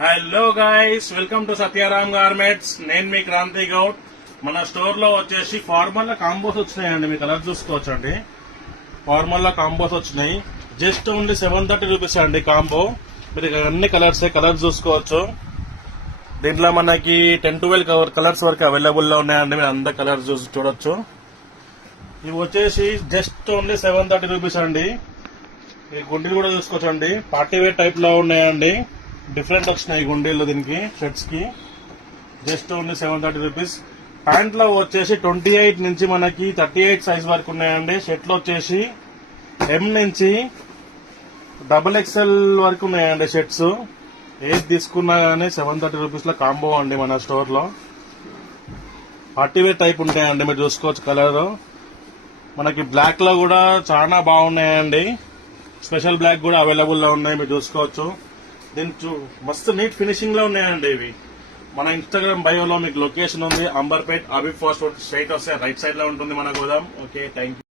Hello guys, welcome to Satyaram garments. నేను మీ క్రాంతి గౌడ్. మన స్టోర్ లో వచ్చేసి ఫార్మల్ కాంబోస్ వచ్చినాయండి. మీ కలర్ చూసుకోవచ్చు అండి. ఫార్మల్ కాంబోస్ వచ్చినాయి. జస్ట్ ఓన్లీ 730 రూపీస్ అండి కాంబో. మీరు అన్ని కలర్స్ చూసుకోవచ్చు. దీంట్లో మనకి 10-12 కలర్స్ వరకు అవైలబుల్ లో ఉన్నాయండి. మీరు అందరు కలర్స్ చూడొచ్చు. ఇవి వచ్చేసి జస్ట్ ఓన్లీ 730 రూపీస్ అండి. ఈ గుండీలు కూడా చూసుకోవచ్చు అండి. పార్టీ వేర్ టైప్ లో ఉన్నాయండి. డిఫరెంట్ వచ్చినాయి గుండీలు దీనికి, షర్ట్స్ కి. Just only 730 rupees. ప్యాంట్ లో వచ్చేసి 28 నుంచి మనకి 38 సైజ్ వరకు ఉన్నాయండి. షర్ట్ లో వచ్చేసి M నుంచి XXL వరకు ఉన్నాయండి షర్ట్స్. ఏది తీసుకున్నా గానీ 730 రూపీస్ లో కాంబో అండి మన స్టోర్ లో. పార్టీ వేర్ టైప్ ఉంటాయండి. మీరు చూసుకోవచ్చు కలర్. మనకి బ్లాక్ లో కూడా చాలా బాగున్నాయండి. స్పెషల్ బ్లాక్ కూడా అవైలబుల్ లో ఉన్నాయి. మీరు చూసుకోవచ్చు. దీని మస్తు నీట్ ఫినిషింగ్ లో ఉన్నాయండి ఇవి. మన ఇన్స్టాగ్రామ్ బయోలో మీకు లొకేషన్ ఉంది. Amberpet Habib fast food. Straight వస్తే రైట్ సైడ్ లో ఉంటుంది మన గోదాం. Okay, thank you.